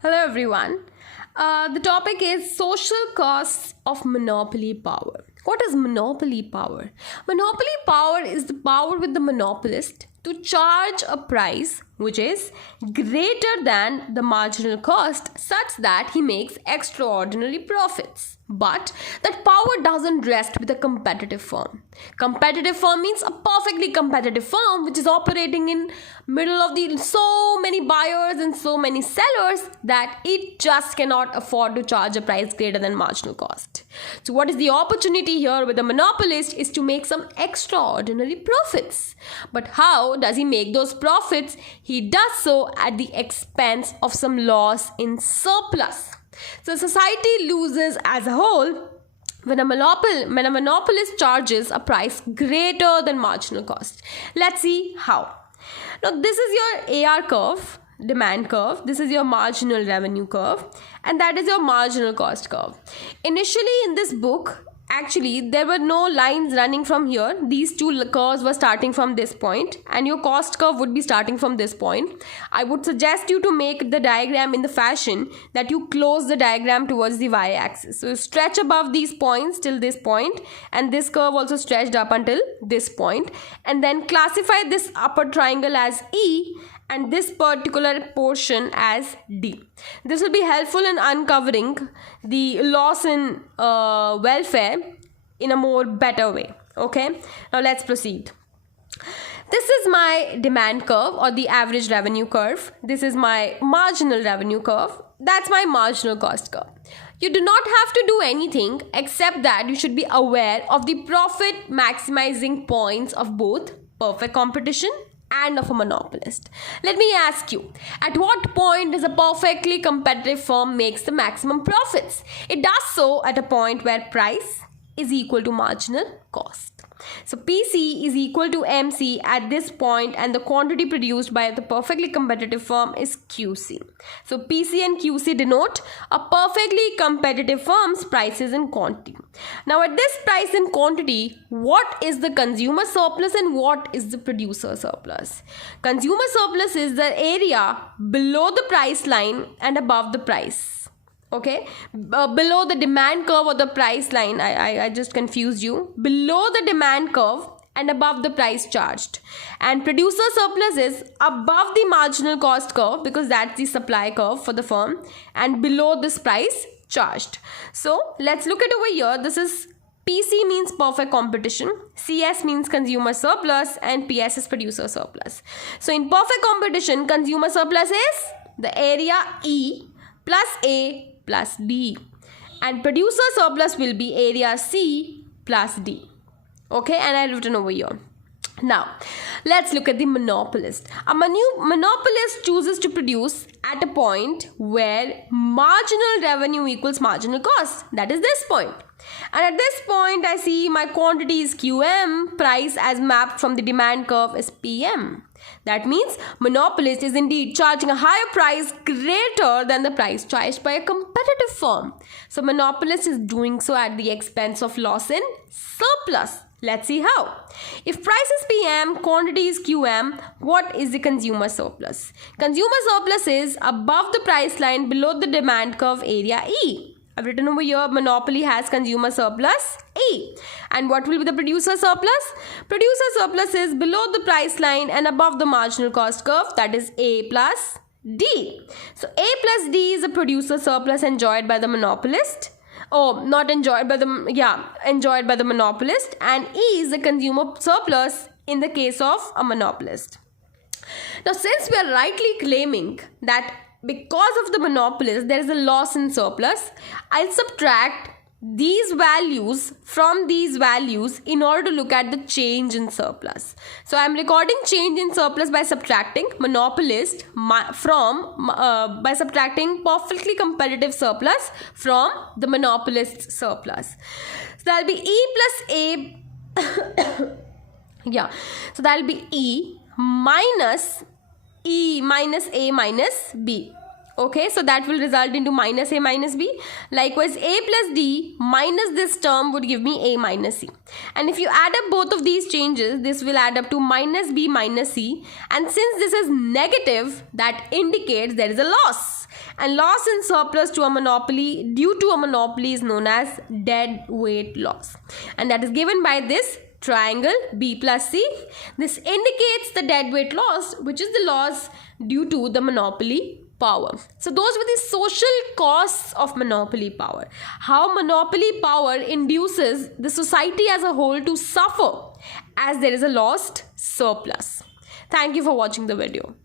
Hello, everyone. The topic is social costs of monopoly power. What is monopoly power? Monopoly power is the power with the monopolist to charge a price which is greater than the marginal cost such that he makes extraordinary profits. But that power doesn't rest with a competitive firm. Competitive firm means a perfectly competitive firm which is operating in middle of the so many buyers and so many sellers that it just cannot afford to charge a price greater than marginal cost. So what is the opportunity here with a monopolist is to make some extraordinary profits. But how does he make those profits? He does so at the expense of some loss in surplus. So society loses as a whole when a monopolist charges a price greater than marginal cost. Let's see how. Now this is your AR curve, demand curve. This is your marginal revenue curve, and that is your marginal cost curve. Initially in this book, actually there were no lines running from here. These two curves were starting from this point and your cost curve would be starting from this point. I would suggest you to make the diagram in the fashion that you close the diagram towards the y-axis. So stretch above these points till this point, and this curve also stretched up until this point, and then classify this upper triangle as E and this particular portion as D. This will be helpful in uncovering the loss in welfare in a more better way. Okay, now let's proceed. This is my demand curve or the average revenue curve. This is my marginal revenue curve. That's my marginal cost curve. You do not have to do anything except that you should be aware of the profit maximizing points of both perfect competition and of a monopolist. Let me ask you, at what point does a perfectly competitive firm makes the maximum profits? It does so at a point where price is equal to marginal cost. So PC is equal to MC at this point, and the quantity produced by the perfectly competitive firm is QC. So PC and QC denote a perfectly competitive firm's prices and quantity. Now at this price and quantity, what is the consumer surplus and what is the producer surplus? Consumer surplus is the area below the price line and above the price. Okay, below the demand curve or the price line. I just confused you. Below the demand curve and above the price charged. And producer surplus is above the marginal cost curve because that's the supply curve for the firm, and below this price charged. So let's look at over here. This is PC means perfect competition, CS means consumer surplus, and PS is producer surplus. So in perfect competition, consumer surplus is the area E plus A plus B, and producer surplus will be area C plus D. Okay, and I written over here. Now let's look at the monopolist. A monopolist chooses to produce at a point where marginal revenue equals marginal cost, that is this point. And at this point I see my quantity is QM, price as mapped from the demand curve is PM. That means monopolist is indeed charging a higher price greater than the price charged by a competitive firm. So monopolist is doing so at the expense of loss in surplus. Let's see how. If price is PM, quantity is QM, what is the consumer surplus? Consumer surplus is above the price line below the demand curve area E. I've written over here, monopoly has consumer surplus E. And what will be the producer surplus? Producer surplus is below the price line and above the marginal cost curve, that is A plus D. So A plus D is a producer surplus enjoyed by the monopolist. Oh, not enjoyed by the, enjoyed by the monopolist, and E is the consumer surplus in the case of a monopolist. Now, since we are rightly claiming that because of the monopolist there is a loss in surplus, I'll subtract these values from these values in order to look at the change in surplus. So I'm recording change in surplus by subtracting monopolist by subtracting perfectly competitive surplus from the monopolist's surplus. So that'll be E plus A. So that'll be E minus A minus B. Okay, so that will result into minus A minus B. Likewise, A plus D minus this term would give me A minus C. And if you add up both of these changes, this will add up to minus B minus C. And since this is negative, that indicates there is a loss. and loss in surplus to a monopoly due to a monopoly is known as dead weight loss, and that is given by this triangle B plus C. This indicates the dead weight loss, which is the loss due to the monopoly power. So those were the social costs of monopoly power. How monopoly power induces the society as a whole to suffer as there is a lost surplus. Thank you for watching the video.